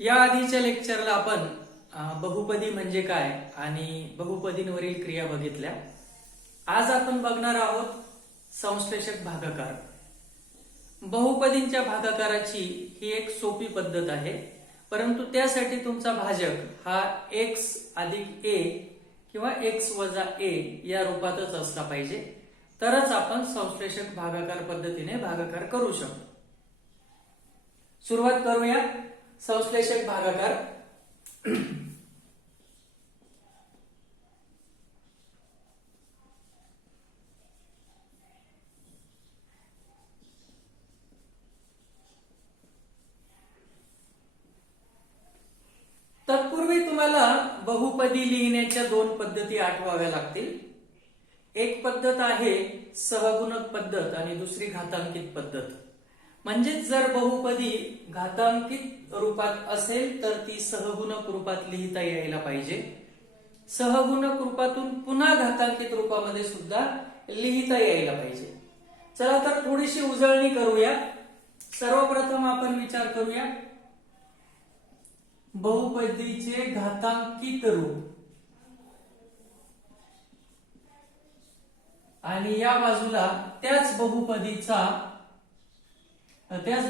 या आधीच्या लेक्चरला आपण बहुपदी म्हणजे काय आणि बहुपदींवरील क्रिया बघितल्या. आज आपण बघणार आहोत संश्लेषक भागाकार. बहुपदींच्या भागाकाराची ही एक सोपी पद्धत आहे, परंतु त्यासाठी तुमचा भाजक हा x अधिक a किंवा x वजा a या रूपातच असला पाहिजे, तरच आपण संश्लेषक भागाकार पद्धतीने भागाकार करू शकतो. सुरुवात करूया संश्लेषक भागाकार. तत्पूर्वी तुम्हाला बहुपदी लिहिण्याच्या दोन पद्धती आठवाव्या लागतील. एक पद्धत आहे सहगुणक पद्धत आणि दुसरी घातांकित पद्धत. म्हणजे जर बहुपदी घातांकित रूपात असेल तर ती सहगुणक रूपात लिहिता यायला पाहिजे. सहगुणक रूपातून पुन्हा घातांकित रूपामध्ये सुद्धा लिहिता यायला पाहिजे. चला तर थोडीशी उजळणी करूया. सर्वप्रथम आपण विचार करूया बहुपदीचे घातांकित रूप आणि या बाजूला त्याच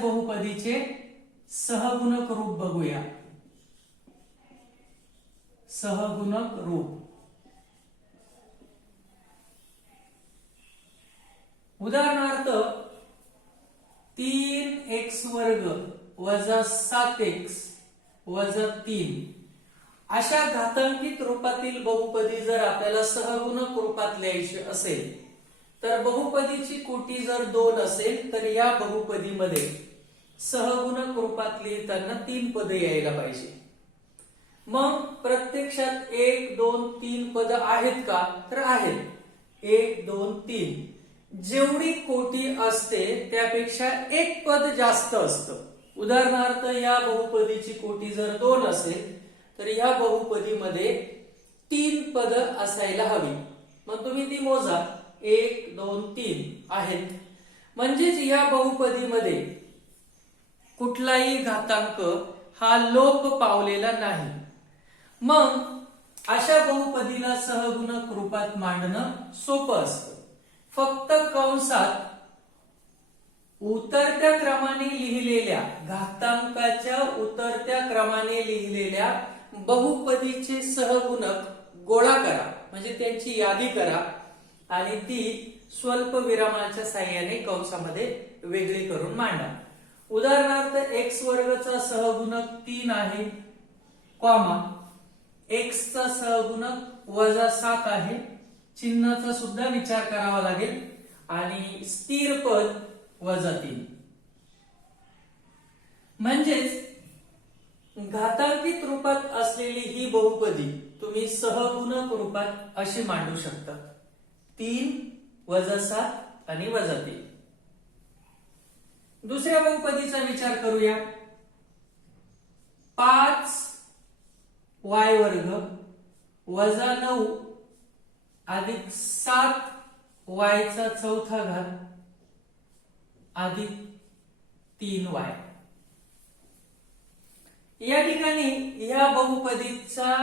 बहुपदीचे सहगुणक रूप बघूया. सहगुणक रूप उदाहरणार्थ 3x वर्ग वजा 7x वजा 3 अशा घातांकित रूपातील बहुपदी जर आपल्याला सहगुणक रूपात लिहायची असेल तर बहुपदीची कोटी जर 2 असेल तर या बहुपदीमध्ये सहगुणक रूपात लिहिताना 3 पदे यायला पाहिजे. मग प्रत्यक्षात 1 2 3 पद आहेत का? तर आहेत. 1 2 3 जेवढी कोटी असते त्यापेक्षा एक पद जास्त असतं. उदाहरणार्थ या बहुपदीची कोटी जर 2 असेल तर या बहुपदीमध्ये 3 पद असायला हवी. मग तुम्ही ती मोजा. 1 2 3 आहेत. म्हणजेच या बहुपदीमध्ये कुठलाही घातांक हा लोप पावलेला नाही. मग अशा बहुपदीला सहगुणक रूपात मांडणं सोपं असतं. फक्त कंसात उतरत्या क्रमाने लिहिलेल्या घातांकाच्या उतरत्या क्रमाने लिहिलेल्या बहुपदीचे सहगुणक गोळा करा, म्हणजे त्यांची यादी करा आणि ती स्वल्प विरामाच्या साहाय्याने कंसामध्ये वेगळी करून मांडा. उदाहरणार्थ x वर्गचा सहगुणक 3 आहे, कॉमा x चा सहगुणक वजा 7 आहे. चिन्हाचा सुद्धा विचार करावा लागेल आणि स्थिर पद वजा 3. म्हणजेच घातांकित रूपात असलेली ही बहुपदी तुम्ही सहगुणक रूपात अशी मांडू शकता. 3 वजा 7 आणि वजा 3. दुसऱ्या बहुपदीचा विचार करूया. 5y वर्ग वजा 9 अधिक 7y चा चौथा घात अधिक 3y. या ठिकाणी या बहुपदीचा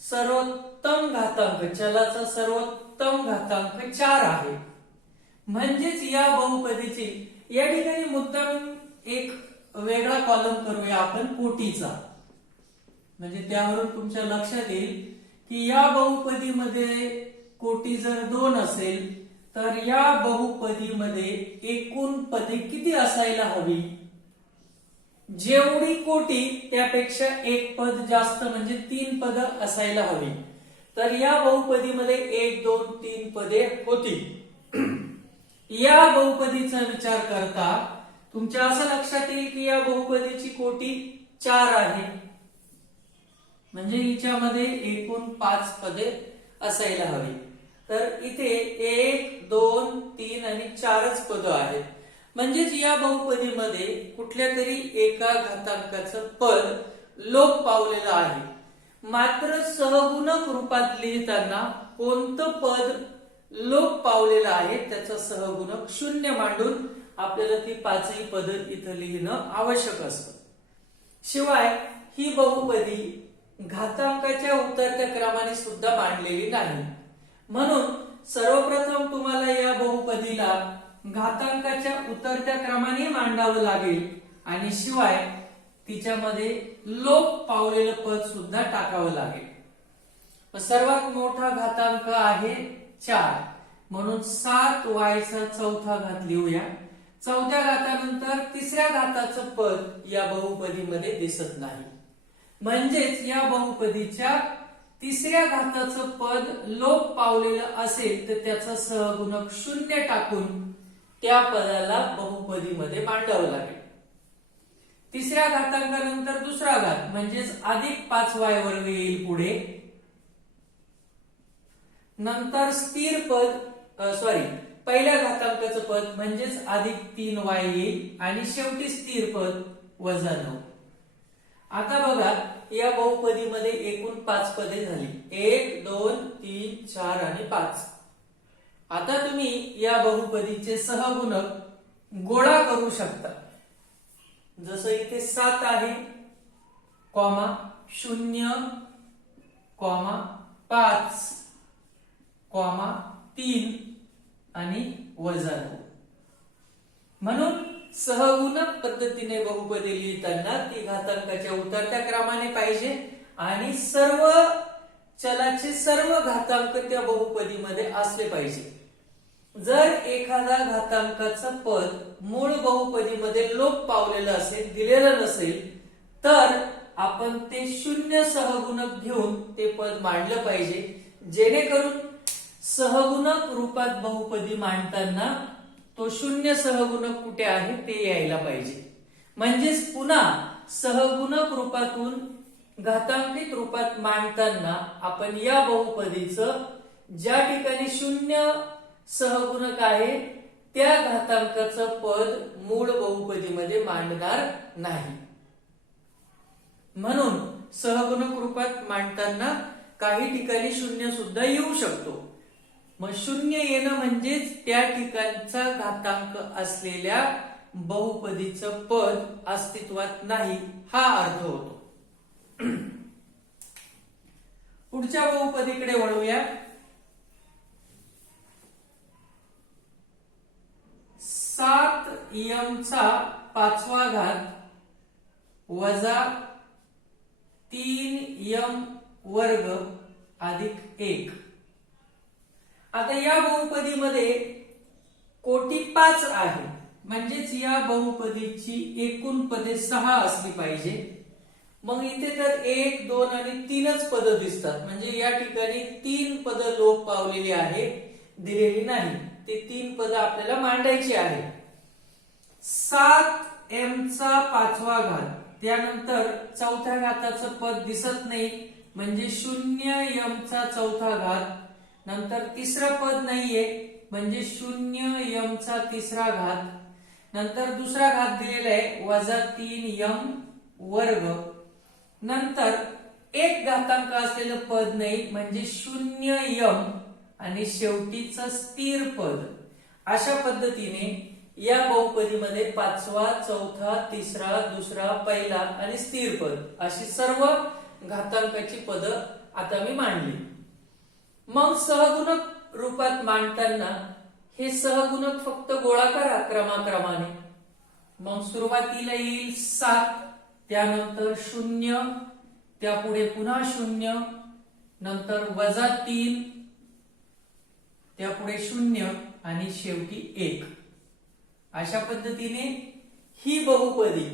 सर्वोत्तम घातांक, चलाचा सर्वोत्तम घातांक 4 आहे. म्हणजेच या बहुपदीची या ठिकाणी मुद्दाम एक वेगळा कॉलम करूया आपण कोटीचा, म्हणजे त्यावरून तुमच्या लक्षात येईल की या बहुपदीमध्ये कोटी जर 2 असेल तर या बहुपदीमध्ये एकूण पदे किती असायला हवी? जेवढी कोटी त्यापेक्षा एक पद जास्त, म्हणजे 3 पद असायला हवी. तर या बहुपदीमध्ये 1 2 3 पदे होती. या बहुपदीचा विचार करता तुमच्या असं लक्षात येईल की या बहुपदीची कोटी 4 आहे, म्हणजे हिच्यामध्ये एकूण 5 पदे असायला हवी. तर इथे 1 2 3 आणि 4च पद आहेत. म्हणजेच या बहुपदीमध्ये कुठल्या तरी एका घातांकाचं पद लोप पावलेलं आहे. मात्र सहगुणक रूपात लिहिताना कोणतं पद लोप पावलेलं आहे त्याचा सहगुणक 0 मांडून आपल्याला ती 5ही पद इथं लिहिणं आवश्यक असतं. शिवाय ही बहुपदी घातांकाच्या उतरत्या क्रमाने सुद्धा मांडलेली नाही. म्हणून सर्वप्रथम तुम्हाला या बहुपदीला घातांकाच्या उतरत्या क्रमाने मांडावं लागेल आणि शिवाय तिच्यामध्ये लोप पावलेलं पद सुद्धा टाकावं लागेल. सर्वात मोठा घातांक आहे 4, म्हणून 7y चा चौथा घात लिहूया. चौथ्या घातानंतर तिसऱ्या घाताचं पद या बहुपदीमध्ये दिसत नाही. म्हणजेच या बहुपदीच्या तिसऱ्या घाताचं पद लोप पावलेलं असेल तर त्याचा सहगुणक 0 टाकून त्या पदाला बहुपदीमध्ये मांडावं लागेल. तिसऱ्या घातांकानंतर दुसरा घात म्हणजेच अधिक 5y वर्ग येईल पुढे. नंतर स्थिर पद पहिल्या घातांकाचं पद म्हणजेच अधिक 3y येईल आणि शेवटी स्थिर पद वजा 9. आता बघा या बहुपदीमध्ये एकूण 5 पदे झाली. 1 2 3 4 आणि 5. आता तुम्ही या बहुपदीचे सहगुणक गोळा करू शकता. जसं इथे 7 आहे, कॉमा 0, कॉमा 5, कॉमा 3 आणि वजा 9. म्हणून सहगुणक पद्धतीने बहुपदी लिहिताना ती घातांकाच्या उतरत्या क्रमाने पाहिजे आणि सर्व चलाचे सर्व घातांक त्या बहुपदीमध्ये असले पाहिजे. जर एखादा घातांकाचं पद मूळ बहुपदीमध्ये लोप पावलेलं असेल, दिलेलं नसेल, तर आपण ते 0 सहगुणक घेऊन ते पद मांडलं पाहिजे, जेणेकरून सहगुणक रूपात बहुपदी मांडताना तो 0 सहगुणक कुठे आहे ते यायला पाहिजे. म्हणजेच पुन्हा सहगुणक रूपातून घातांकित रूपात मांडताना आपण या बहुपदीचं ज्या ठिकाणी 0 सहगुणक आहे त्या घातांकाचं पद मूळ बहुपदीमध्ये मांडणार नाही. म्हणून सहगुणक रूपात मांडताना काही ठिकाणी 0 सुद्धा येऊ शकतो. मग 0 येणं म्हणजेच त्या ठिकाणचा घातांक असलेल्या बहुपदीचं पद अस्तित्वात नाही हा अर्थ होतो. पुढच्या बहुपदीकडे वळूया. 7m चा 5वा घात वजा 3m वर्ग अधिक 1. आता या बहुपदीमध्ये कोटी 5 आहे, म्हणजेच या बहुपदीची एकूण पदे 6 असली पाहिजे. मग इथे तर 1 2 आणि 3च पद दिसतात, म्हणजे या ठिकाणी 3 पद लोप पावलेली आहे, दिलेली नाही. ते 3 पद आपल्याला मांडायची आहे. 7m चा 5वा घात, त्यानंतर चौथ्या घाताचं पद दिसत नाही, म्हणजे 0m चा चौथा घात. नंतर तिसरं पद नाहीये, म्हणजे 0m चा तिसरा घात. नंतर दुसरा घात दिलेला आहे वजा 3m वर्ग. नंतर एक घातांक असलेलं पद नाही, म्हणजे 0m आणि शेवटीचं स्थिर पद. अशा पद्धतीने या बहुपदीमध्ये 5वा, चौथा, तिसरा, दुसरा, पहिला आणि स्थिर पद अशी सर्व घातांकाची पद आता मी मांडली. मग सहगुणक रूपात मांडताना हे सहगुणक फक्त गोळा करा क्रमाक्रमाने. मग सुरुवातीला येईल 7, त्यानंतर 0, त्यापुढे पुन्हा 0, नंतर वजा 3, त्यापुढे 0 आणि शेवटी 1. अशा पद्धतीने ही बहुपदी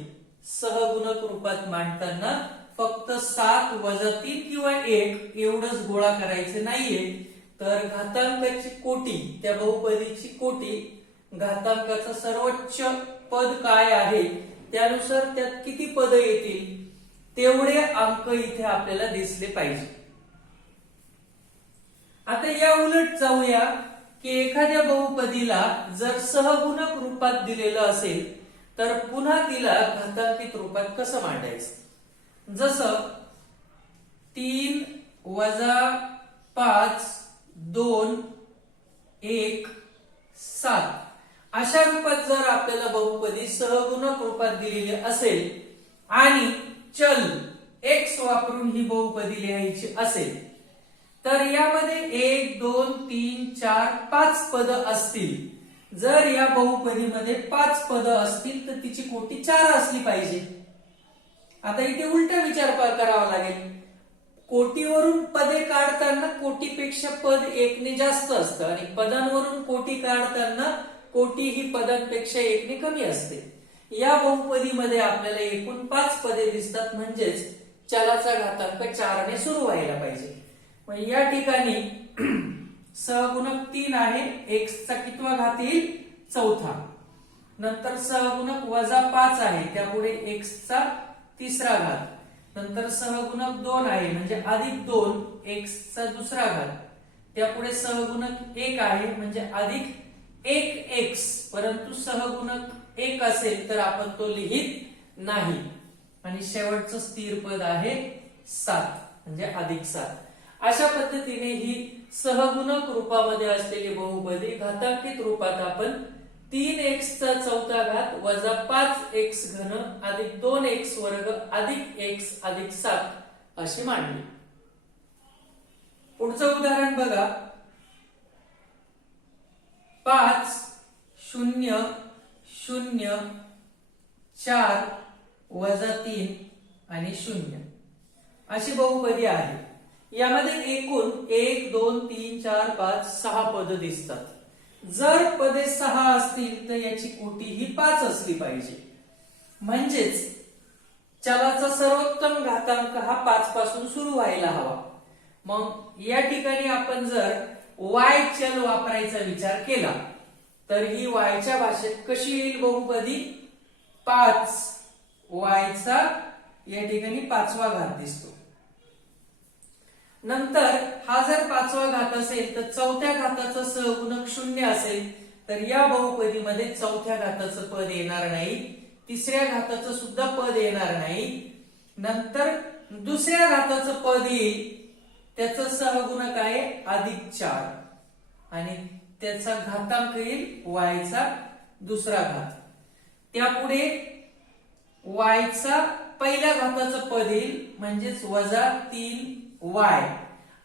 सहगुणक रूपात मांडताना फक्त 7 वजा 3 किंवा 1 एवढंच गोळा करायचं नाहीये, तर घातांकाची कोटी, त्या बहुपदीची कोटी, घातांकाचं सर्वोच्च पद काय आहे त्यानुसार त्यात किती पद येतील तेवढे अंक इथे आपल्याला दिसले पाहिजे. आता या उलट जाऊया की एखाद्या बहुपदीला जर सहगुणक रूपात दिलेलं असेल तर पुन्हा तिला घातांकित रूपात कसं मांडायचं. जसं 3 वजा 5 2 1 7 अशा रूपात जर आपल्याला बहुपदी सहगुणक रूपात दिलेली असेल आणि चल x वापरून ही बहुपदी लिहायची असेल तर यामध्ये 1 2 3 4 5 पद असतील. जर या बहुपदीमध्ये 5 पद असतील तर तिची कोटी 4 असली पाहिजे. आता इथे उलटा विचार करावा लागेल. कोटीवरून पदे काढताना कोटीपेक्षा पद एकने जास्त असतं आणि पदांवरून कोटी काढताना कोटी ही पदांपेक्षा एकने कमी असते. या बहुपदीमध्ये आपल्याला एकूण 5 पदे दिसतात, म्हणजेच चलाचा घातांक 4 ने सुरू व्हायला पाहिजे. मग या ठिकाणी सहगुणक 3 आहे, x चा कितवा घात येईल? चौथा. नंतर सहगुणक -5 आहे, त्यापुढे x चा तिसरा घात. नंतर सहगुणक 2 आहे म्हणजे +2 x चा दुसरा घात. त्यापुढे सहगुणक 1 आहे म्हणजे +1x, परंतु सहगुणक 1 असेल तर आपण तो लिहित नाही. आणि शेवटचं स्थिर पद आहे 7 म्हणजे +7. अशा पद्धतीने ही सहगुणक रूपामध्ये असलेली बहुपदी घातांकित रूपात आपण 3x चा चौथा घात वजा 5x घन अधिक 2x वर्ग अधिक x अधिक 7 अशी मांडली. पुढचं उदाहरण बघा. 5 0 0 4 वजा 3 आणि 0 अशी बहुपदी आहे. यामध्ये एकूण 1 2 3 4 5 6 पद दिसतात. जर पदे 6 असतील तर याची कोटी ही 5 असली पाहिजे. म्हणजेच चलाचा सर्वोत्तम घातांक हा 5 पासून सुरू व्हायला हवा. मग या ठिकाणी आपण जर y चल वापरायचा विचार केला तर ही y च्या भाषेत कशी येईल बहुपदी? 5 y चा या ठिकाणी 5वा घात दिसतो. नंतर हा जर 5वा घात असेल तर चौथ्या घाताचा सहगुणक 0 असेल तर या बहुपदीमध्ये चौथ्या घाताचं पद येणार नाही, तिसऱ्या घाताचं सुद्धा पद येणार नाही. नंतर दुसऱ्या घाताचं पद येईल, त्याचं सहगुणक आहे +4 आणि त्याचा घातांक येईल y चा दुसरा घात. त्यापुढे y चा पहिल्या घाताचं पद येईल म्हणजेच -3y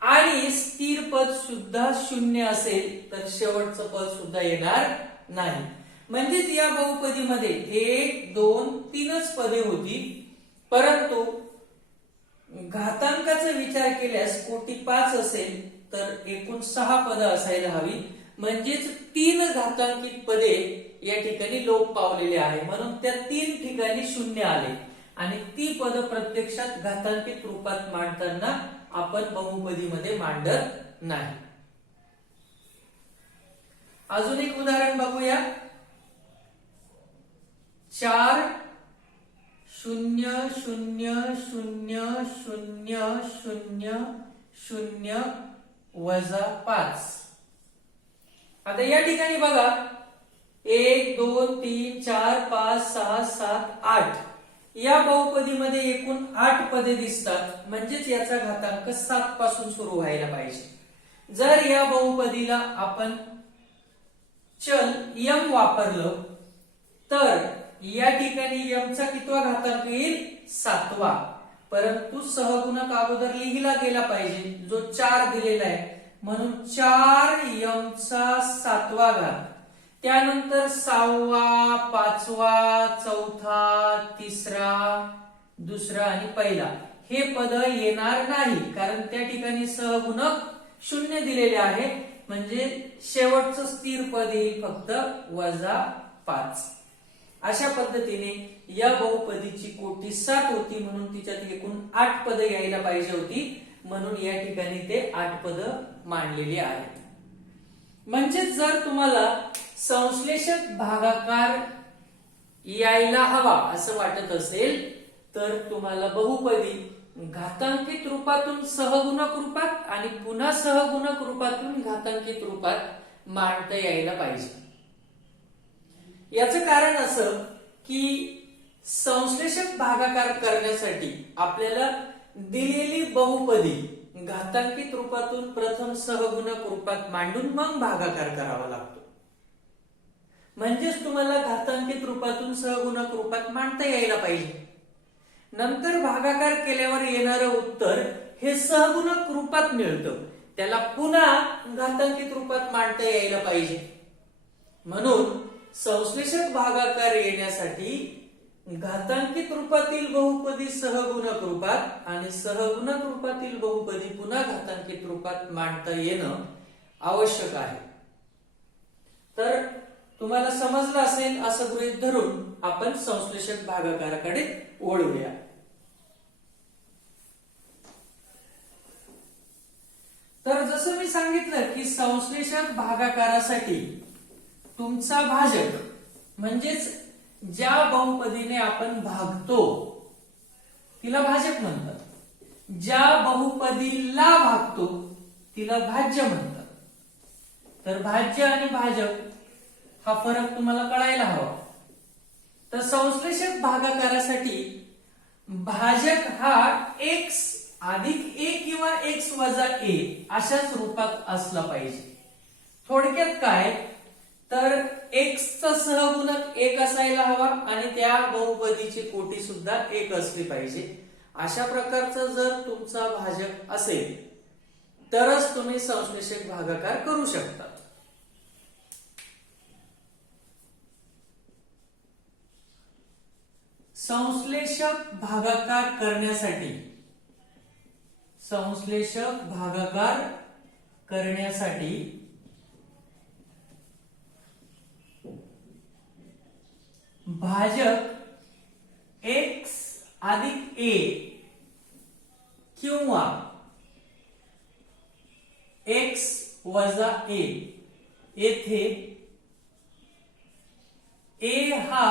आणि स्थिर पद सुद्धा 0 असेल तर शेवटचं पद सुद्धा येणार नाही. म्हणजेच या बहुपदीमध्ये 1 2 3च पदे होती, परंतु घातांकाचा विचार केल्यास कोटी 5 असेल तर एकूण 6 पदं असायला हवी. म्हणजेच 3 घातांकित पदे या ठिकाणी लोप पावलेले आहे, म्हणून त्या 3 ठिकाणी 0 आले आणि ती पद प्रत्यक्षात घातांकित रूपात मांडताना आपण बहुपदीमध्ये मांडत नाही. अजून एक उदाहरण बघूया. 4 0 0 0 0 0 0 वजा 5. आता या ठिकाणी बघा 1 2 3 4 5 6 7 8 या बहुपदीमध्ये एकूण 8 पदे दिसतात, म्हणजेच याचा घातांक 7 पासून सुरू व्हायला पाहिजे. जर या बहुपदीला आपण चल m वापरलं तर या ठिकाणी m चा कितवा घातांक येईल? 7वा. परंतु सहगुणक अगोदर लिहिला गेला पाहिजे जो 4 दिलेला आहे, म्हणून 4m चा 7वा घात. त्यानंतर 6वा 5वा 4था 3रा दुसरा आणि पहिला हे पद येणार नाही, कारण त्या ठिकाणी सहगुणक 0 दिलेले आहे. म्हणजे शेवटचं स्थिर पद येईल फक्त -5. अशा पद्धतीने या बहुपदीची कोटी 7 होती, म्हणून तिच्यात एकूण 8 पदे यायला पाहिजे होती, म्हणून या ठिकाणी ते 8 पद मांडलेली आहेत. म्हणजे जर तुम्हाला संश्लेषक भागाकार यायला हवा असं वाटत असेल तर तुम्हाला बहुपदी घातांकित रूपातून सहगुणक रूपात आणि पुन्हा सहगुणक रूपातून घातांकित रूपात मांडता यायला पाहिजे. याचं कारण असं की संश्लेषक भागाकार करण्यासाठी आपल्याला दिलेली बहुपदी घातांकित रूपातून प्रथम सहगुणक रूपात मांडून मग भागाकार करावा लागतो. म्हणजेच तुम्हाला घातांकित रूपातून सहगुणक रूपात मांडता यायला पाहिजे. नंतर भागाकार केल्यावर येणारं उत्तर हे सहगुणक रूपात मिळतं, त्याला पुन्हा घातांकित रूपात मांडता यायला पाहिजे. म्हणून संश्लेषक भागाकार येण्यासाठी घातांकित रूपातील बहुपदी सहगुणक रूपात आणि सहगुणक रूपातील बहुपदी पुन्हा घातांकित रूपात मांडता येणं आवश्यक आहे. तर तुम्हाला समजलं असेल असं गृहीत धरून आपण संश्लेषक भागाकाराकडे वळूया. तर जसं मी सांगितलं की संश्लेषक भागाकारासाठी तुमचा भाजक म्हणजेच ज्या बहुपदीने आपण भागतो तिला भाजक म्हणतात, ज्या बहुपदीला भागतो तिला भाज्य म्हणतात. तर भाज्य आणि भाजक हा फरक तुम्हाला कळायला हवा. तर संश्लेषक भागाकारासाठी भाजक हा x अधिक a किंवा x वजा a अशाच रूपात असला पाहिजे. थोडक्यात काय तर x चा सहगुणक 1 असायला हवा आणि त्या बहुपदीची कोटी सुद्धा 1 असली पाहिजे. अशा प्रकारचा जर तुमचा भाजक असेल तरच तुम्ही संश्लेषक भागाकार करू शकता. संश्लेषक भागाकार करण्यासाठी भाजक x अधिक a किंवा x वजा a येथे a हा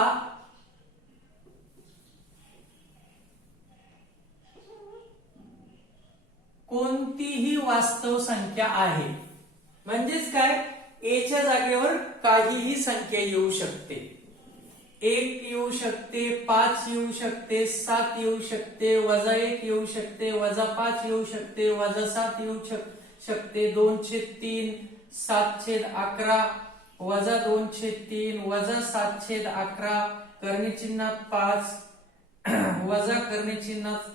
कोणतीही वास्तव संख्या आहे. म्हणजेच काय, a च्या जागेवर काहीही संख्या येऊ शकते. 1 येऊ शकते, 5 येऊ शकते, 7 येऊ शकते, वजा 1 येऊ शकते, वजा 5 येऊ शकते, वजा 7 येऊ शकते, 2/3, 7/11, वजा 2/3, वजा 7/11, करणी चिन्हात 5, वजा करणी चिन्हात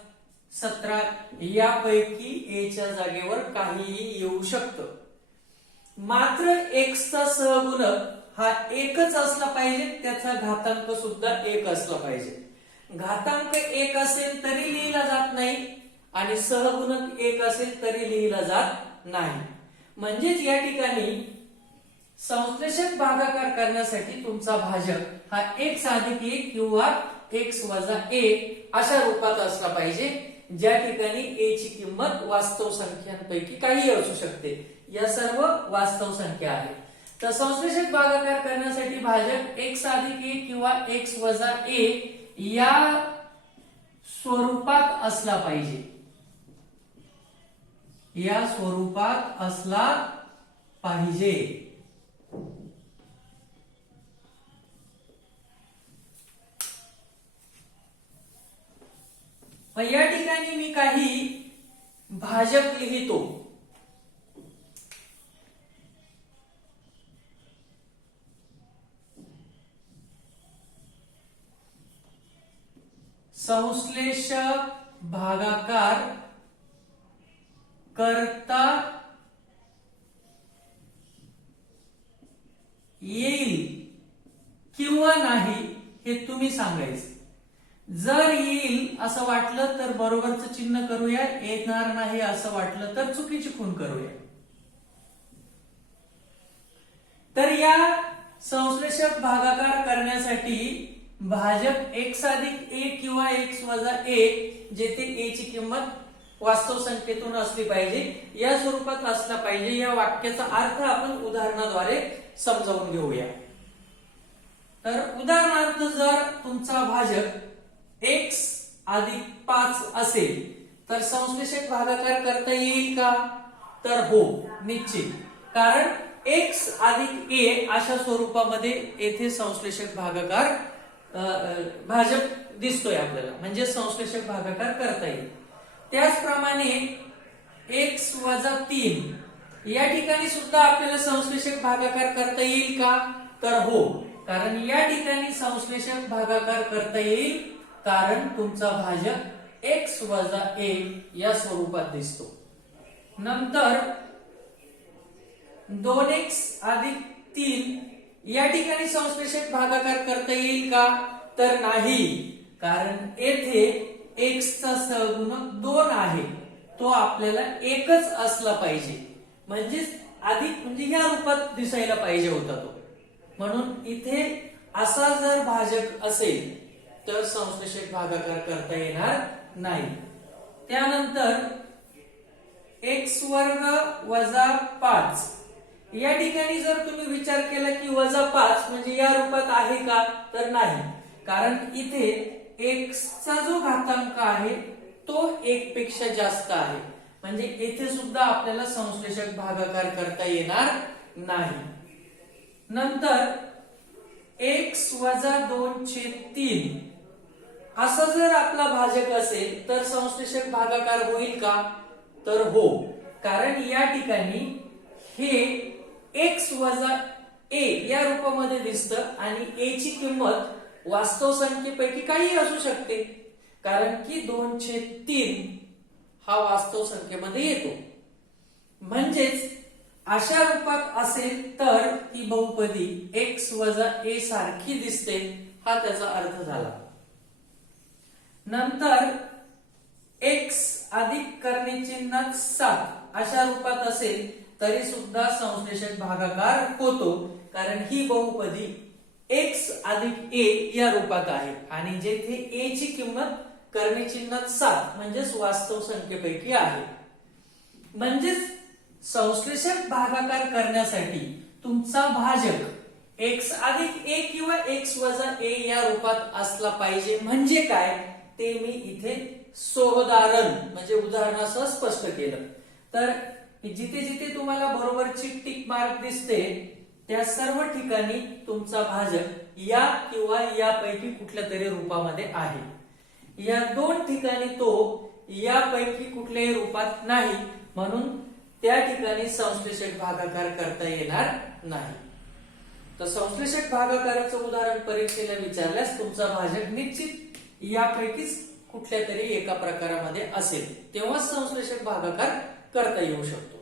17 यापैकी a च्या जागेवर काहीही येऊ शकतं. मात्र x चा सहगुणक हा एकच असला पाहिजे, त्याचा घातांक सुद्धा 1 असला पाहिजे. घातांक 1 असेल तरी लिहिला जात नाही आणि सहगुणक 1 असेल तरी लिहिला जात नाही. म्हणजेच या ठिकाणी संश्लेषक भागाकार करण्यासाठी तुमचा भाजक हा x अधिक 1 किंवा x वजा a अशा रूपात असला पाहिजे, ज्या ठिकाणी a ची किंमत वास्तव संख्यांपैकी काही असू शकते. या सर्व वास्तव संख्या आहेत. तर संश्लेषक भागाकार करण्यासाठी भाजक x अधिक 1 किंवा x वजा a या स्वरूपात असला पाहिजे, या स्वरूपात असला पाहिजे. या ठिकाणी मी काही भाजक लिहितो. संश्लेषक भागाकार करता येईल किंवा नाही हे तुम्ही सांगायचं. जर येईल असं वाटलं तर बरोबरचं चिन्ह करूया, येणार नाही असं वाटलं तर चुकीची खूण करूया. तर या संश्लेषक भागाकार करण्यासाठी भाजक x अधिक a किंवा x वजा a जेथे a ची किंमत वास्तव संख्येतून असली पाहिजे या स्वरूपात असला पाहिजे. या वाक्याचा अर्थ आपण उदाहरणाद्वारे समजावून घेऊया. तर उदाहरणार्थ जर तुमचा भाजक x अधिक 5 असेल तर संश्लेषक भागाकार करता येईल का? तर हो, निश्चित. कारण x अधिक a अशा स्वरूपामध्ये येथे संश्लेषक भागाकार भाजक दिसतोय आपल्याला, म्हणजे संश्लेषक भागाकार करता येईल. त्याचप्रमाणे x वजा 3 या ठिकाणी सुद्धा आपल्याला संश्लेषक भागाकार करता येईल का? तर हो, कारण या ठिकाणी संश्लेषक भागाकार करता येईल कारण तुमचा भाजक x वजा a या स्वरूपात दिसतो. नंतर 2x अधिक 3 या ठिकाणी संश्लेषक भागाकार करता येईल का? तर नाही, कारण येथे x चा सहगुणक 2 आहे, तो आपल्याला एकच असला पाहिजे, म्हणजे अधिक म्हणजे या रूपात दिसायला पाहिजे होता तो. म्हणून इथे असा जर भाजक असेल तर संश्लेषक भागाकार करता येणार नाही. त्यानंतर x वर्ग वजा 5 या ठिकाणी जर तुम्ही विचार केला की वजा 5 म्हणजे या रूपात आहे का? तर नाही, कारण इथे x चा जो घातांक आहे तो 1 पेक्षा जास्त आहे, म्हणजे येथे सुद्धा आपल्याला संश्लेषक भागाकार करता येणार नाही. नंतर x वजा 2/3 असा जर आपला भाजक असेल तर संश्लेषक भागाकार होईल का? तर हो, कारण या ठिकाणी हे x वजा a या रूपामध्ये दिसतं आणि a ची किंमत वास्तव संख्येपैकी काही असू शकते, कारण की 2/3 हा वास्तव संख्येमध्ये येतो. म्हणजेच अशा रूपात असेल तर ती बहुपदी x वजा a सारखी दिसते, हा त्याचा अर्थ झाला. नंतर x अधिक करणे चिन्हात 7 अशा रूपात असेल तरी सुद्धा संश्लेषक भागाकार होतो, कारण ही बहुपदी x अधिक a या रूपात आहे आणि जेथे a ची किंमत करणे चिन्हात 7 म्हणजेच वास्तव संख्येपैकी आहे. म्हणजेच संश्लेषक भागाकार करण्यासाठी तुमचा भाजक x अधिक a किंवा x वजा a या रूपात असला पाहिजे. म्हणजे काय ते मी इथे सोहदाहरण म्हणजे उदाहरणासह स्पष्ट केलं. तर जिथे जिथे तुम्हाला बरोबरची टिक मार्क दिसते त्या सर्व ठिकाणी तुमचा भाजक या किंवा यापैकी कुठल्या तरी रूपामध्ये आहे. या 2 ठिकाणी तो यापैकी कुठल्याही रूपात नाही, म्हणून त्या ठिकाणी संश्लेषक भागाकार करता येणार नाही. तर संश्लेषक भागाकाराचं उदाहरण परीक्षेला विचारल्यास तुमचा भाजक निश्चित यापैकीच कुठल्या तरी एका प्रकारामध्ये असेल, तेव्हा संश्लेषक भागाकार करता येऊ शकतो.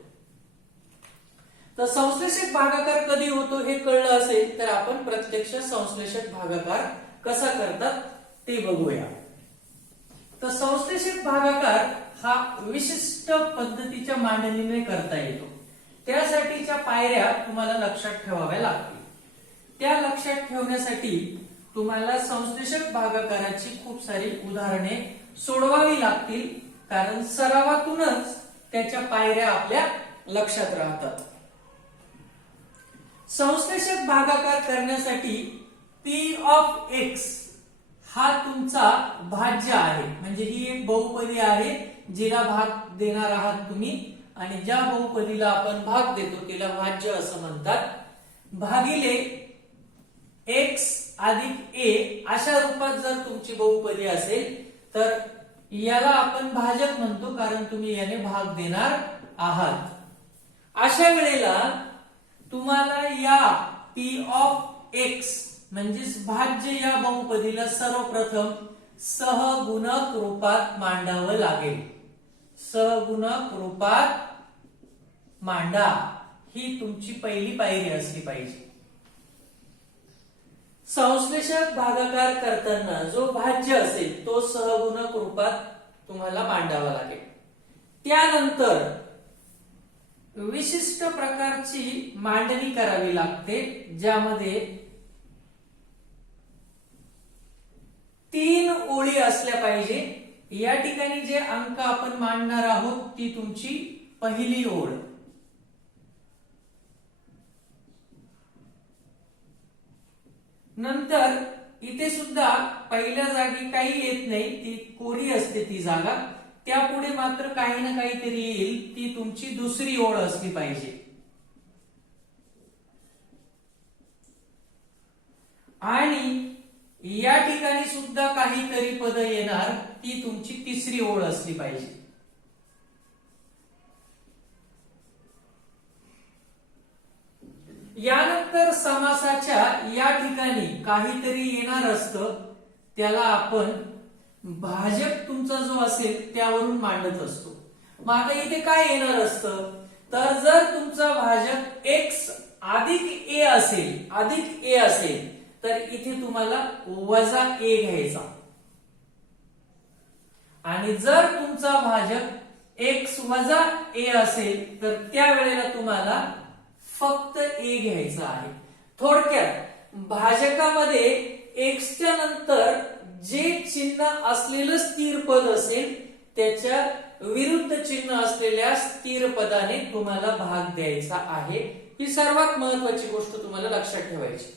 तर संश्लेषक भागाकार कधी होतो हे कळलं असेल तर आपण प्रत्यक्ष संश्लेषक भागाकार कसा करतात ते बघूया. तर संश्लेषक भागाकार हा विशिष्ट पद्धतीच्या मांडणीने करता येतो. त्यासाठीच्या पायऱ्या तुम्हाला लक्षात ठेवाव्या लागतील. त्या लक्षात ठेवण्यासाठी तुम्हाला संश्लेषक भागाकाराची खूप सारी उदाहरणे सोडवावी लागतील, कारण सरावातूनच त्याच्या पायऱ्या आपल्या लक्षात राहतात. संश्लेषक भागाकार करण्यासाठी p ऑफ x हा तुमचा भाज्य आहे, म्हणजे ही एक बहुपदी आहे जिला भाग देणार आहात तुम्ही, आणि ज्या बहुपदीला आपण भाग देतो तिला भाज्य असं म्हणतात. भागिले x अधिक a अशा रूपात जर तुमची बहुपदी असेल तर याला आपण भाजक म्हणतो, कारण तुम्ही याने भाग देणार आहात. अशा वेळेला तुम्हाला या p ऑफ x म्हणजेच भाज्य या बहुपदीला सर्वप्रथम सहगुणक रूपात मांडावं लागेल. सहगुणक रूपात मांडा ही तुमची पहिली पायरी असली पाहिजे. संश्लेषक भागाकार करताना जो भाज्य असेल तो सहगुणक रूपात तुम्हाला मांडावा लागेल. त्यानंतर विशिष्ट प्रकारची मांडणी करावी लागते, ज्यामध्ये 3 ओळी असल्या पाहिजे. या ठिकाणी जे अंक आपण मांडणार आहोत ती तुमची पहिली ओळ. नंतर इथे सुद्धा पहिल्या जागी काही येत नाही, ती कोरी असते ती जागा. त्यापुढे मात्र काही ना काहीतरी येईल, ती तुमची दुसरी ओळ असली पाहिजे. आणि या ठिकाणी सुद्धा काहीतरी पद येणार, ती तुमची तिसरी ओळ असली पाहिजे. यानंतर समासाच्या या ठिकाणी काहीतरी येणार असतं, त्याला आपण भाजक तुमचा जो असेल त्यावरून मांडत असतो. मग आता इथे काय येणार असतं, तर जर तुमचा भाजक x अधिक a असेल तर इथे तुम्हाला वजा a घ्यायचा. आणि जर तुमचा भाजक x वजा a असेल तर त्यावेळेला तुम्हाला फक्त a घ्यायचा आहे. थोडक्यात भाजकामध्ये x च्या नंतर जे चिन्ह असलेलं स्थिर पद असेल त्याच्या विरुद्ध चिन्ह असलेल्या स्थिर पदाने तुम्हाला भाग द्यायचा आहे. ही सर्वात महत्वाची गोष्ट तुम्हाला लक्षात ठेवायची.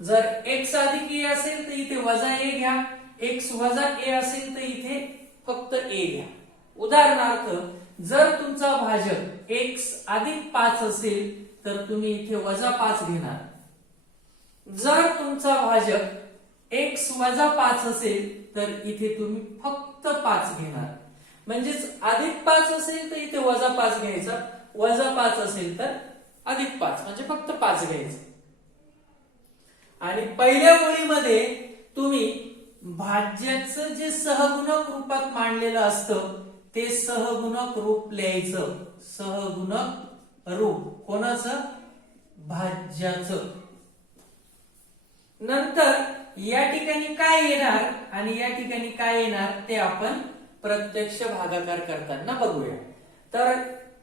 जर x अधिक a असेल तर इथे वजा a घ्या, x वजा a असेल तर इथे फक्त a घ्या. उदाहरणार्थ जर तुमचा भाजक x अधिक 5 असेल तर तुम्ही इथे वजा 5 घेणार. जर तुमचा भाजक x वजा 5 असेल तर इथे तुम्ही फक्त 5 घेणार. म्हणजेच अधिक 5 असेल तर इथे वजा 5 घ्यायचा, वजा 5 असेल तर अधिक 5 म्हणजे फक्त 5 घ्यायचं. आणि पहिल्या ओळीमध्ये तुम्ही भाज्याचं जे सहगुणक रूपात मांडलेलं असतं ते सहगुणक रूप लिहायचं. सहगुणक रूप कोणाचं? भाज्याचं. नंतर या ठिकाणी काय येणार आणि या ठिकाणी काय येणार ते आपण प्रत्यक्ष भागाकार करताना बघूया. तर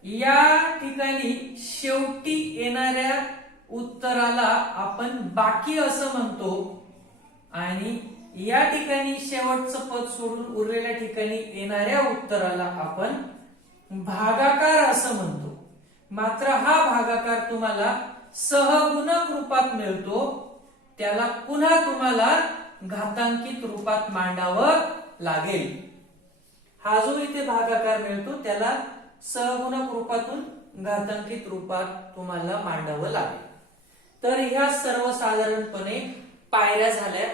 या ठिकाणी शेवटी येणाऱ्या उत्तराला आपण बाकी असं म्हणतो आणि या ठिकाणी शेवटचं पद सोडून उरलेल्या ठिकाणी येणाऱ्या उत्तराला आपण भागाकार असं म्हणतो. मात्र हा भागाकार तुम्हाला सहगुणक रूपात मिळतो, त्याला पुन्हा तुम्हाला घातांकित रूपात मांडावं लागेल. हा जो इथे भागाकार मिळतो त्याला सहगुणक रूपातून घातांकित रूपात तुम्हाला मांडावं लागेल. तर ह्या सर्वसाधारणपणे पायऱ्या झाल्या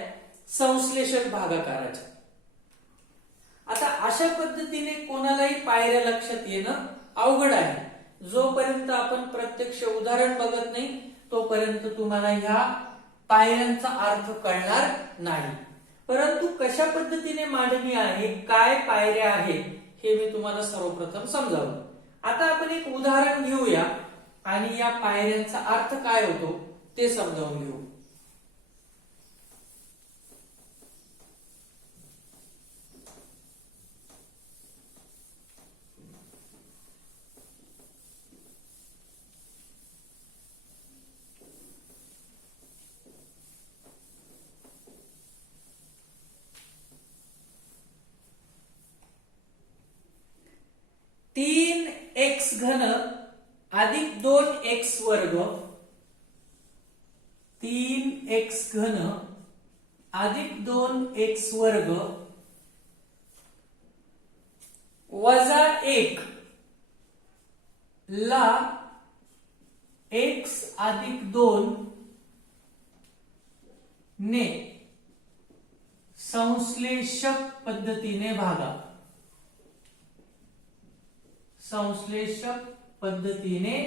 संश्लेषक भागाकाराच्या. आता अशा पद्धतीने कोणालाही पायऱ्या लक्षात येणं अवघड आहे. जोपर्यंत आपण प्रत्यक्ष उदाहरण बघत नाही तोपर्यंत तुम्हाला ह्या पायऱ्यांचा अर्थ कळणार नाही. परंतु कशा पद्धतीने मांडणी आहे, काय पायऱ्या आहेत हे मी तुम्हाला सर्वप्रथम समजावलं. आता आपण एक उदाहरण घेऊया आणि या पायऱ्यांचा अर्थ काय होतो ते समजावून घेऊ. तीन एक्स घन अधिक 2x वर्ग, 3x घन अधिक 2x वर्ग वजा 1 ला x अधिक 2 ने संश्लेषक पद्धतीने भागा. संश्लेषक पद्धतीने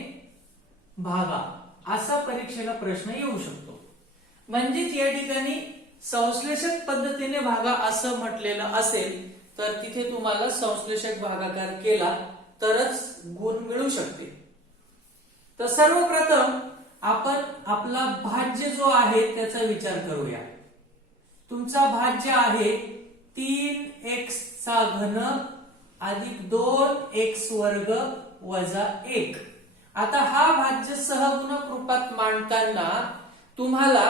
भागा असा परीक्षेला प्रश्न येऊ शकतो. म्हणजेच या ठिकाणी संश्लेषक पद्धतीने भागा असं म्हटलेलं असेल तर तिथे तुम्हाला संश्लेषक भागाकार केला तरच गुण मिळू शकते. तर सर्वप्रथम आपण आपला भाज्य जो आहे त्याचा विचार करूया. तुमचा भाज्य आहे 3x चा घन अधिक 2x वर्ग वजा 1. आता हा भाज्य सहगुणक रूपात मांडताना तुम्हाला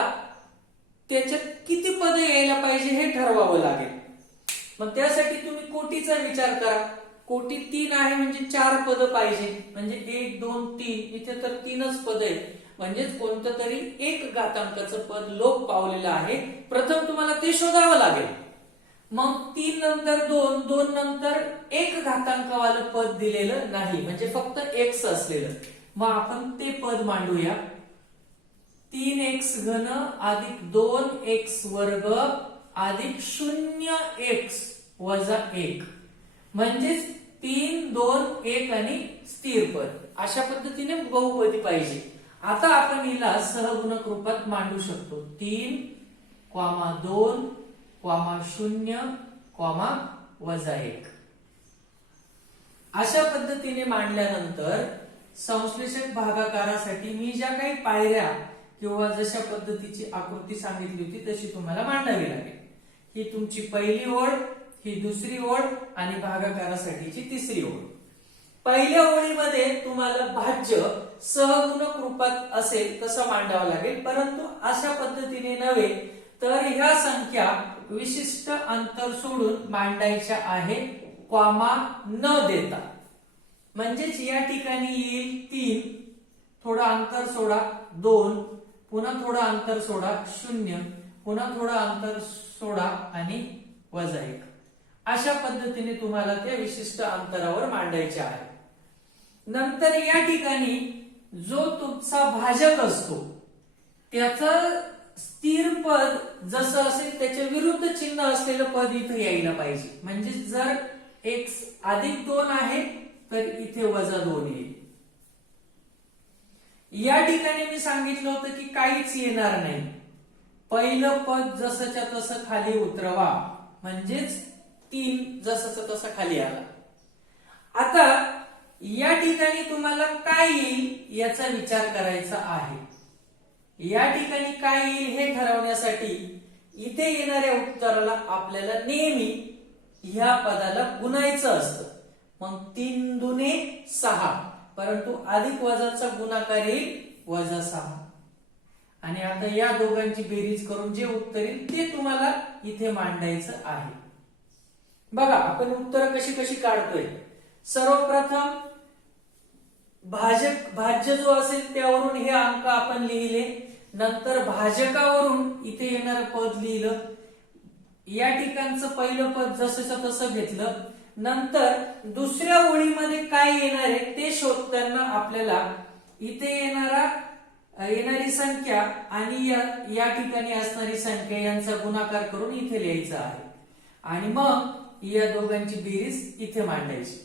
त्याच्यात किती पद यायला पाहिजे हे ठरवावं लागेल. मग त्यासाठी तुम्ही कोटीचा विचार करा. कोटी 3 आहे म्हणजे 4 पद पाहिजे. म्हणजे 1 2 3 इथे तर 3च पद आहेत. म्हणजेच कोणतं तरी एक घातांकाचं पद लोप पावलेलं आहे. प्रथम तुम्हाला ते शोधावं लागेल. मग 3 नंतर 2, 2 नंतर एक घातांकवालं पद दिलेलं नाही म्हणजे फक्त x असलेलं. मग आपण ते पद मांडूया. 3x घन अधिक 2x वर्ग अधिक 0x वजा 1 म्हणजेच 3 2 1 आणि स्थिर पद अशा पद्धतीने बहुपदी पाहिजे. आता आपण हिला सहगुणक रूपात मांडू शकतो. 3, 2, 0 कॉमा -1. अशा पद्धतीने मांडल्यानंतर संश्लेषक भागाकारासाठी मी ज्या काही पायऱ्या किंवा जशा पद्धतीची आकृती सांगितली होती तशी तुम्हाला मांडावी लागेल. ही तुमची पहिली ओळ, ही दुसरी ओळ आणि भागाकारासाठीची तिसरी ओळ. पहिल्या ओळीमध्ये तुम्हाला भाज्य सहगुणक रूपात असेल तसं मांडावं लागेल, परंतु अशा पद्धतीने नव्हे तर ह्या संख्या विशिष्ट अंतर सोडून मांडायच्या आहेत, कॉमा न देता. म्हणजेच या ठिकाणी येईल 3, थोडं अंतर सोडा 2, पुन्हा थोडं अंतर सोडा 0, पुन्हा थोडं अंतर सोडा आणि -1. अशा पद्धतीने तुम्हाला त्या विशिष्ट अंतरावर मांडायचे आहे. नंतर या ठिकाणी जो तुमचा भाजक असतो त्याचं स्थिर पद जसं असेल त्याच्या विरुद्ध चिन्ह असलेलं पद इथे यायला पाहिजे. म्हणजे जर x + 2 आहे तर इथे -2 येईल. या ठिकाणी मी सांगितलं होतं की काहीच येणार नाही, पहिलं पद जसंच्या तसं खाली उतरवा, म्हणजेच 3 जसंच्या तसं खाली आला. आता या ठिकाणी तुम्हाला काय येईल याचा विचार करायचा आहे. या ठिकाणी काय येईल हे ठरवण्यासाठी इथे येणाऱ्या उत्तराला आपल्याला नेहमी ह्या पदाला गुणायचं असतं. मग 3 दुने 6, परंतु अधिक वजाचा गुणाकार येईल -6. आणि आता या दोघांची बेरीज करून जे उत्तर येईल ते तुम्हाला इथे मांडायचं आहे. बघा आपण उत्तर कशी कशी काढतोय. सर्वप्रथम भाज्य जो असेल त्यावरून हे अंक आपण लिहिले, नंतर भाजकावरून इथे येणारं पद लिहिलं, या ठिकाणचं पहिलं पद जसंच तसं घेतलं. नंतर दुसऱ्या ओळीमध्ये काय येणार आहे ते शोधताना आपल्याला इथे येणारी संख्या आणि या ठिकाणी असणारी संख्या यांचा गुणाकार करून इथे लिहायचा आहे. आणि मग या दोघांची बेरीज इथे मांडायची.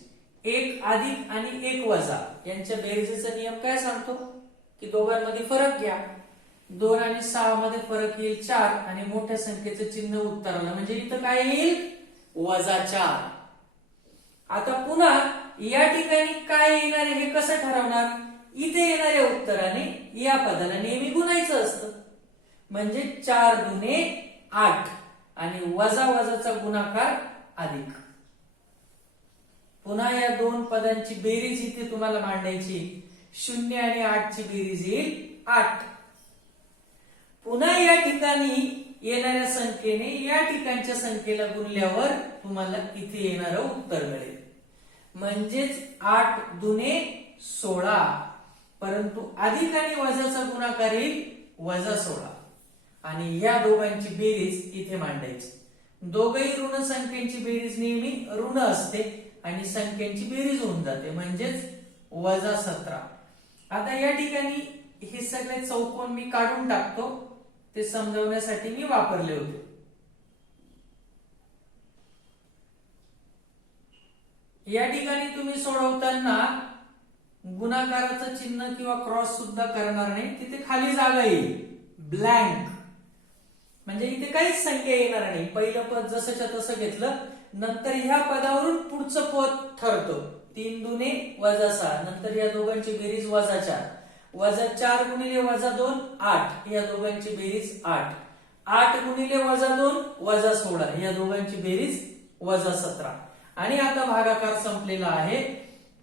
1 अधिक आणि 1 वजा यांच्या बेरीजचा नियम काय सांगतो की दोघांमध्ये फरक घ्या. 2 आणि 6 मध्ये फरक येईल 4 आणि मोठ्या संख्येचं चिन्ह उत्तराला म्हणजे इथं काय येईल -4. आता पुन्हा या ठिकाणी काय येणार हे कसं ठरवणार. इथे येणाऱ्या उत्तराने या पदाला नेहमी गुणायचं असतं. म्हणजे 4 दुने 8 आणि वजाचा गुणाकार अधिक. पुन्हा या दोन पदांची बेरीज इथे तुम्हाला मांडायची. 0 आणि 8 ची बेरीज येईल 8. पुन्हा या ठिकाणी येणाऱ्या संख्येने या ठिकाणच्या संख्येला गुणल्यावर तुम्हाला इथे येणारं उत्तर मिळेल. म्हणजेच 8 दुने 16, परंतु अधिक आणि वजाचा गुणाकार येईल -16. आणि या दोघांची बेरीज इथे मांडायची. दोघही ऋण संख्येची बेरीज नेहमी ऋण असते आणि संख्येची बेरीज होऊन जाते, म्हणजेच -17. आता या ठिकाणी हे सगळे चौकोन मी काढून टाकतो, ते समजवण्यासाठी मी वापरले होते. या ठिकाणी तुम्ही सोडवताना गुणाकाराचं चिन्ह किंवा क्रॉस सुद्धा करणार नाही, तिथे खाली जागा येईल ब्लँक. म्हणजे इथे काहीच संख्या येणार नाही. पहिलं पद जसंच्या तसं घेतलं, नंतर ह्या पदावरून पुढचं पद ठरतं. 3 दुने -6, नंतर या दोघांची बेरीज -4, -4 गुणिले -2 8, या दोघांची बेरीज 8, 8 गुणिले -2 -16, या दोघांची बेरीज -17. आणि आता भागाकार संपलेला आहे.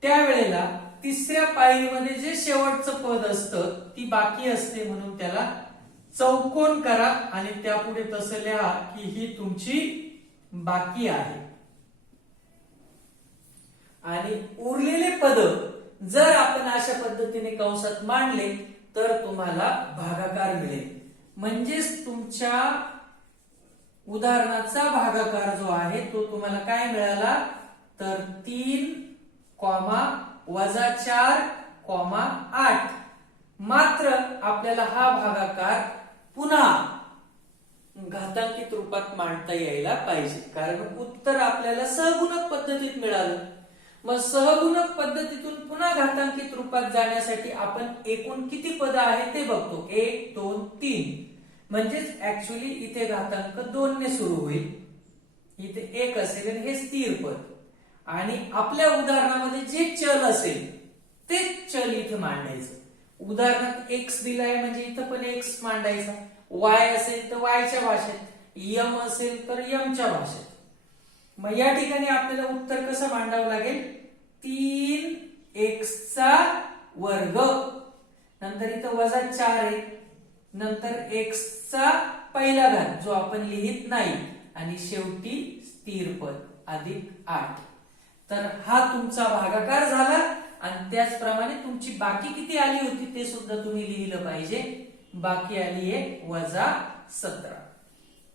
त्यावेळेला तिसऱ्या पायरीमध्ये जे शेवटचं पद असतं ती बाकी असते, म्हणून त्याला चौकोन करा आणि त्यापुढे तसं लिहा की ही तुमची बाकी आहे. आणि उरलेले पद जर आपण अशा पद्धतीने कंसात मांडले तर तुम्हाला भागाकार मिळेल. म्हणजेच तुमच्या उदाहरणाचा भागाकार जो आहे तो तुम्हाला काय मिळाला तर 3, -4, 8. मात्र आपल्याला हा भागाकार पुन्हा घातांकित रूपात मांडता यायला पाहिजे, कारण उत्तर आपल्याला सहगुणक पद्धतीत मिळालं. मग सहगुणक पद्धतीतून पुन्हा घातांकित रूपात जाण्यासाठी आपण एकूण किती पद आहे ते बघतो. 1, 2, 3. म्हणजेच ऍक्च्युअली इथे घातांक 2 ने सुरू होईल. इथे 1 असेल आणि हे स्थिर पद, आणि आपल्या उदाहरणामध्ये जे चल असेल तेच चल इथे मांडायचं. उदाहरणात x दिलाय म्हणजे इथं पण x मांडायचा, y असेल तर y च्या भाषेत, m असेल तर m च्या भाषेत. मग या ठिकाणी आपल्याला उत्तर कसं मांडावं लागेल, 3x चा वर्ग, नंतर इथं वजा 4 आहे, नंतर x चा पहिला घात जो आपण लिहित नाही, आणि शेवटी स्थिर पद अधिक 8. तर हा तुमचा भागाकार झाला. आणि त्याचप्रमाणे तुमची बाकी किती आली होती ते सुद्धा तुम्ही लिहिलं पाहिजे. बाकी आली आहे वजा 17.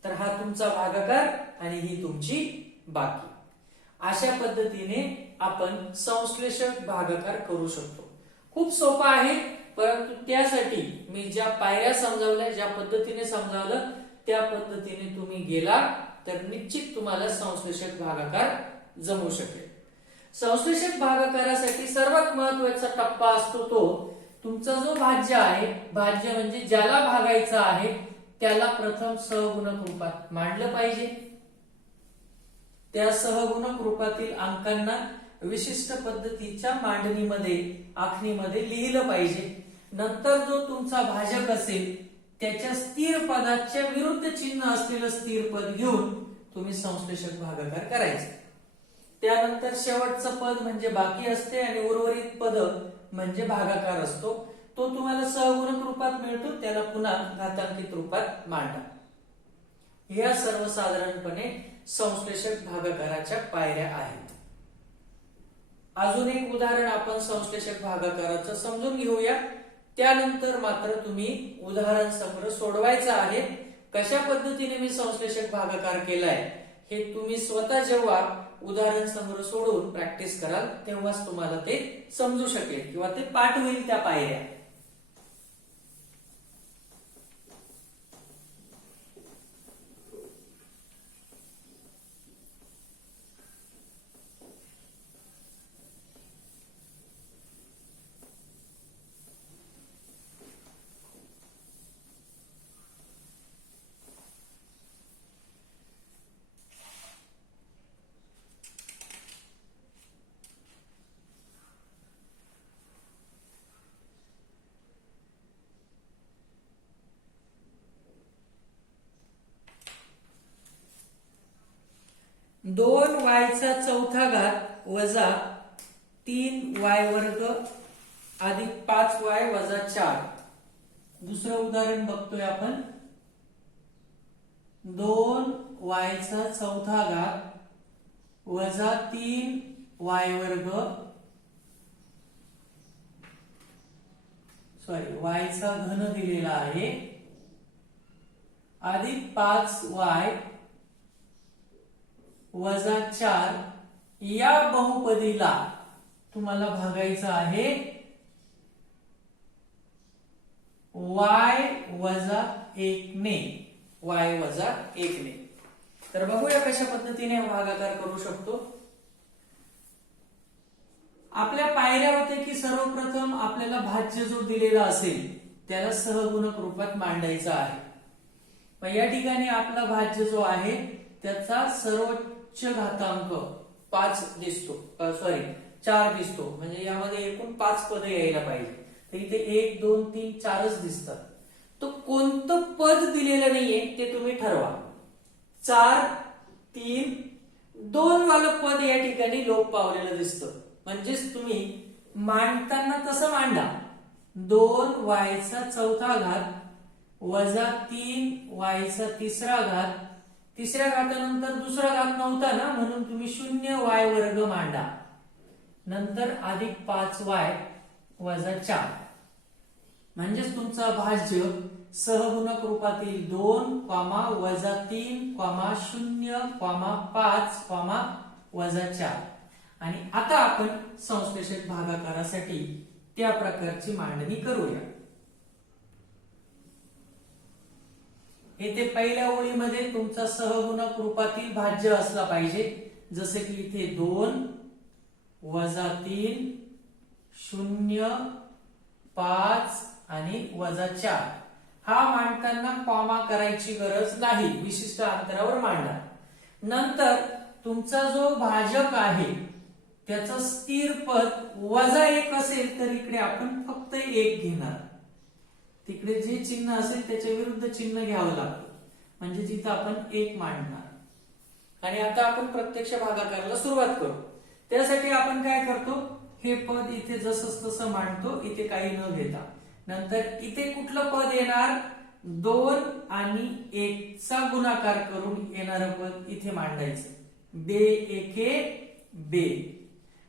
तर हा तुमचा भागाकार आणि ही तुमची बाकी. अशा पद्धतीने आपण संश्लेषक भागाकार करू शकतो. खूप सोपा आहे, परंतु त्यासाठी मी ज्या पायऱ्या समजावल्या, ज्या पद्धतीने समजावलं त्या पद्धतीने तुम्ही गेला तर निश्चित तुम्हाला संश्लेषक भागाकार जमू शकेल. संश्लेषक भागाकारासाठी सर्वात महत्त्वाचा टप्पा असतो तो तुमचा जो भाज्य आहे. भाज्य म्हणजे ज्याला भागायचा आहे त्याला प्रथम सहगुणक रूपात मांडलं पाहिजे. त्या सहगुणक रूपातील अंकांना विशिष्ट पद्धतीच्या मांडणीमध्ये, आखणीमध्ये लिहिलं पाहिजे. नंतर जो तुमचा भाजक असेल त्याच्या स्थिर पदाच्या विरुद्ध चिन्ह असलेलं स्थिर पद घेऊन तुम्ही संश्लेषक भागाकार करायचे. त्यानंतर शेवटचं पद म्हणजे बाकी असते आणि उर्वरित पद म्हणजे भागाकार असतो. तो तुम्हाला सहगुणक रूपात मिळतो, त्याला पुन्हा घातांकित रूपात मांडा. या सर्वसाधारणपणे संश्लेषक भागाकाराच्या पायऱ्या आहेत. अजून एक उदाहरण आपण संश्लेषक भागाकाराचं समजून घेऊया. त्यानंतर मात्र तुम्ही उदाहरण संग्रह सोडवायचा आहे. कशा पद्धतीने मी संश्लेषक भागाकार केलाय हे तुम्ही स्वतः जेव्हा उदाहरण संग्रह सोडून प्रॅक्टिस कराल तेव्हाच तुम्हाला ते समजू शकेल किंवा ते पाठ होईल त्या पायऱ्या. दोन वायचा चौथा घात वजा 3y वर्ग अधिक 5y वजा 4. दुसरं उदाहरण बघतोय आपण. 2y चा चौथा घात वजा 3y वर्ग, y चा घन दिलेला आहे, अधिक 5y वजा 4 या बहुपदीला तुम्हाला भागायचं आहे y वजा 1 ने. y वजा 1 ने. तर बघूया कशा पद्धतीने भागाकार करू शकतो. आपल्या पायऱ्या होत्या की सर्वप्रथम आपल्याला भाज्य जो दिलेला असेल त्याला सहगुणक रूपात मांडायचा आहे. मग या ठिकाणी आपला भाज्य जो आहे त्याचा सर्वोच्च घातांक 5 दिसतो, 4 दिसतो. म्हणजे यामध्ये एकूण 5 पदे यायला पाहिजे. तर इथे 1 2 3 4च दिसतात. तो कोणतं पद दिलेलं नाहीये ते तुम्ही ठरवा. 4 3 2 वालं पद या ठिकाणी लोप पावलेलं दिसतं. म्हणजेच तुम्ही मांडताना तसं मांडा. 2y चा चौथा घात वजा 3y चा तिसरा घात. तिसऱ्या घातानंतर दुसरा घात नव्हता ना, म्हणून तुम्ही 0y वर्ग मांडा. नंतर अधिक 5y वजा 4. म्हणजेच तुमचा भाज्य सहगुणक रूपातील 2, वजा 3, 0, 5, वजा 4. आणि आता आपण संश्लेषक भागाकारासाठी त्या प्रकारची मांडणी करूया. येथे पहिल्या ओळीमध्ये तुमचा सहगुणक रूपातील भाज्य असला पाहिजे. जसे की इथे 2 वजा 3 0 5 आणि वजा 4. हा मांडताना कॉमा करायची गरज नाही, विशिष्ट अंतरावर मांडा. नंतर तुमचा जो भाजक आहे त्याचं स्थिर पद -1 असेल तर इकडे आपण फक्त 1 घेणार. तिकडे जे चिन्ह असेल त्याच्या विरुद्ध चिन्ह घ्यावं लागतं, म्हणजे जिथं आपण 1 मांडणार. आणि आता आपण प्रत्यक्ष भागाकाराला सुरुवात करू. त्यासाठी आपण काय करतो, हे पद इथे जसं तसं मांडतो, इथे काही न घेता. नंतर इथे कुठलं पद येणार, 2 आणि 1 चा गुणाकार करून येणारं पद इथे मांडायचं. बे एके बे.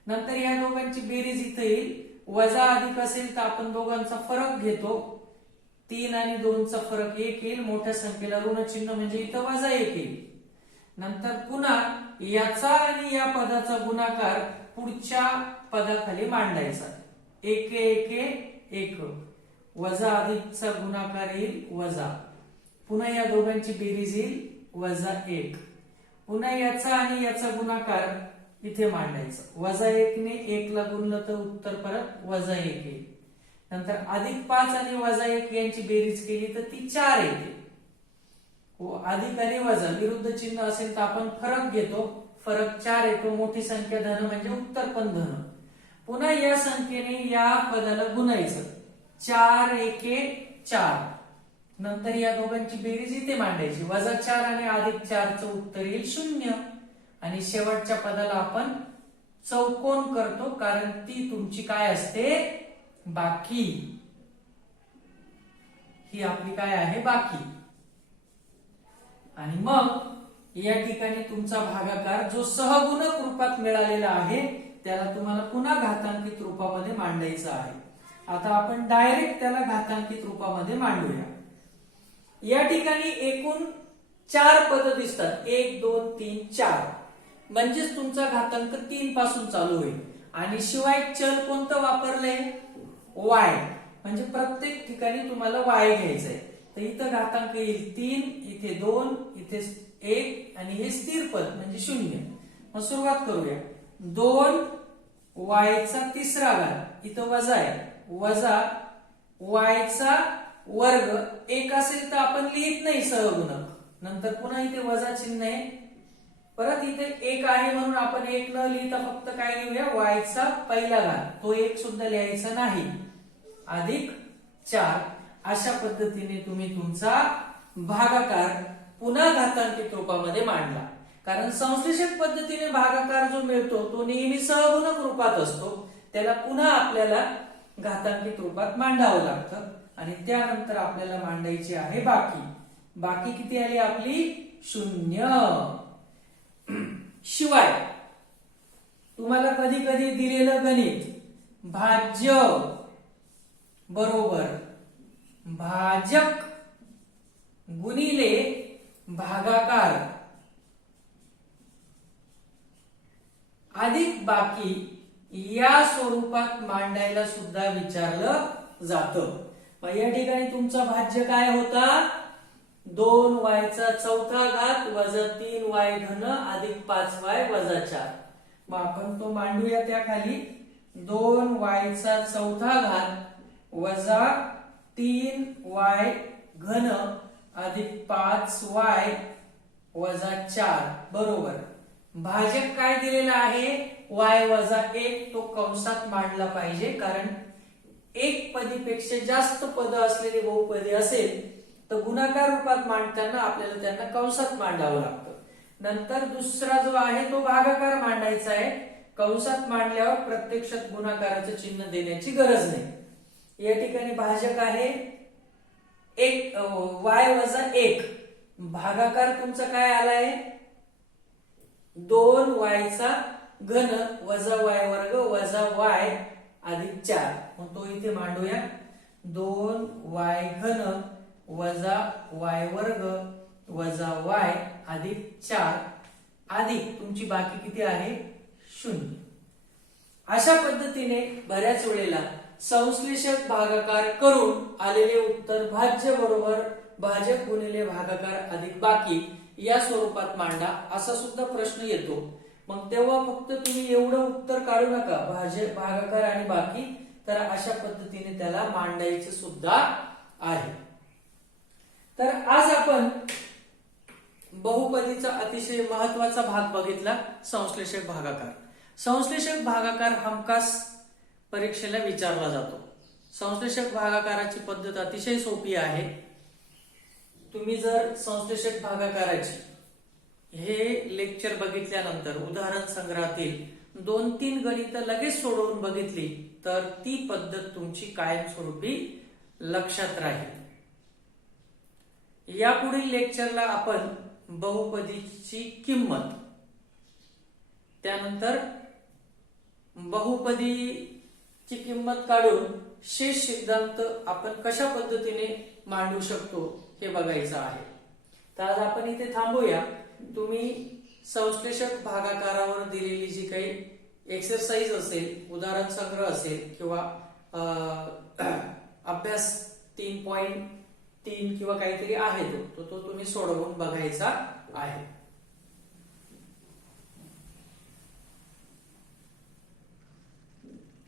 नंतर या दोघांची बेरीज इथे येईल. वजा अधिक असेल तर आपण दोघांचा फरक घेतो. 3 आणि 2 चा फरक 1 येईल. मोठ्या संख्येला ऋण चिन्ह म्हणजे इथं -1 येईल. नंतर पुन्हा याचा आणि या पदाचा गुणाकार पुढच्या पदाखाली मांडायचा. एके एके एक. वजा अधिकचा गुणाकार येईल वजा. पुन्हा या दोघांची बेरीज येईल -1. पुन्हा याचा आणि याचा गुणाकार इथे मांडायचा. -1 ने 1 ला गुणलं तर उत्तर परत -1 येईल. नंतर +5 आणि -1 यांची बेरीज केली तर ती 4 येते. अधिक आणि वजा विरुद्ध चिन्ह असेल तर आपण फरक घेतो. फरक 4 येतो. मोठी संख्या धन म्हणजे उत्तर पण धन. पुन्हा या संख्येने या पदाला गुणायचं. 4 एके 4. नंतर या दोघांची बेरीज इथे मांडायची. -4 आणि +4 चं उत्तर येईल 0. आणि शेवटच्या पदाला आपण चौकोन करतो, कारण ती तुमची काय असते, बाकी. ही आपली काय आहे, बाकी. आणि मग या ठिकाणी तुमचा भागाकार जो सहगुणक रूपात मिळालेला आहे त्याला तुम्हाला पुन्हा घातांकित रूपामध्ये मांडायचा आहे. आता आपण डायरेक्ट त्याला घातांकित रूपामध्ये मांडूया. या ठिकाणी एकूण 4 पद दिसतात. 1 2 3 4. म्हणजेच तुमचा घातांक 3 पासून चालू होईल. आणि शिवाय चल कोणतं वापरलंय, y. म्हणजे प्रत्येक ठिकाणी तुम्हाला y घ्यायचंय. तर इथं घातांक येईल 3, इथे 2, इथे 1 आणि हे स्थिर पद म्हणजे 0. मग सुरुवात करूया. 2 y चा तिसरा घात, इथं वजा आहे, वजा y चा वर्ग. 1 असेल तर आपण लिहित नाही सहगुणक. नंतर पुन्हा इथे वजा चिन्ह आहे. परत इथे 1 आहे म्हणून आपण 1 न लिहिता फक्त काय लिहूया, y चा पहिला घात. तो 1 सुद्धा लिहायचा नाही. अधिक 4. अशा पद्धतीने तुम्ही तुमचा भागाकार पुन्हा घातांकित रूपामध्ये मांडला. कारण संश्लेषक पद्धतीने भागाकार जो मिळतो तो नेहमी सहगुणक रूपात असतो. त्याला पुन्हा आपल्याला घातांकित रूपात मांडावं लागतं. आणि त्यानंतर आपल्याला मांडायची आहे बाकी. बाकी किती आली आपली, 0. शिवाय तुम्हाला कधी कधी दिलेलं गणित, भाज्य बरोबर भाजक गुणिले भागाकार अधिक बाकी या स्वरूपात मांडायला सुद्धा विचारलं जातं. मग या ठिकाणी तुमचा भाज्य काय होता, 2y चा चौथा घात वजा 3y घन अधिक 5y वजा 4. मग आपण तो मांडूया त्या खाली. 2y चा चौथा घात वजा 3y घन अधिक 5y वजा 4 बरोबर. भाजक काय दिलेला आहे, y वजा 1. तो कंसात मांडला पाहिजे, कारण एक पदीपेक्षा जास्त पद असलेली बहुपदी असेल तर गुणाकार रूपात मांडताना आपल्याला त्यांना कंसात मांडावं लागतं. नंतर दुसरा जो आहे तो भागाकार मांडायचा आहे. कंसात मांडल्यावर प्रत्यक्षात गुणाकाराचं चिन्ह देण्याची गरज नाही. या ठिकाणी भाजक आहे 1 y वजा 1. भागाकार तुमचा काय आलाय, 2y चा घन वजा y वर्ग वजा y अधिक 4. मग तो इथे मांडूया. 2y घन वजा y वर्ग वजा y अधिक 4 अधिक तुमची बाकी किती आहे, 0. अशा पद्धतीने बऱ्याच वेळेला संश्लेषक भागाकार करून आलेले उत्तर भाज्य बरोबर भाजक गुणिले भागाकार अधिक बाकी या स्वरूपात मांडा, असा सुद्धा प्रश्न येतो. मग तेव्हा फक्त तुम्ही एवढं उत्तर काढू नका, भागाकार आणि बाकी, तर अशा पद्धतीने त्याला मांडायचं सुद्धा आहे. तर आज आपण बहुपदीचा अतिशय महत्वाचा भाग बघितला, संश्लेषक भागाकार. संश्लेषक भागाकार हमखास परीक्षेला विचारला जातो. संश्लेषक भागाकाराची पद्धत अतिशय सोपी आहे. तुम्ही जर संश्लेषक भागाकाराची हे लेक्चर बघितल्यानंतर उदाहरण संग्रहातील 2-3 गणित लगेच सोडवून बघितली तर ती पद्धत तुमची कायमस्वरूपी लक्षात राहील. यापुढील लेक्चरला आपण बहुपदीची किंमत, त्यानंतर बहुपदीची किंमत काढून शेष सिद्धांत आपण कशा पद्धतीने मांडू शकतो हे बघायचं आहे. तर आज आपण इथे थांबूया. तुम्ही संश्लेषक भागाकारावर दिलेली जी काही एक्सरसाइज असेल, उदाहरण संग्रह असेल किंवा अभ्यास 3.3 किंवा काहीतरी आहे तो तुम्ही सोडवून बघायचा आहे.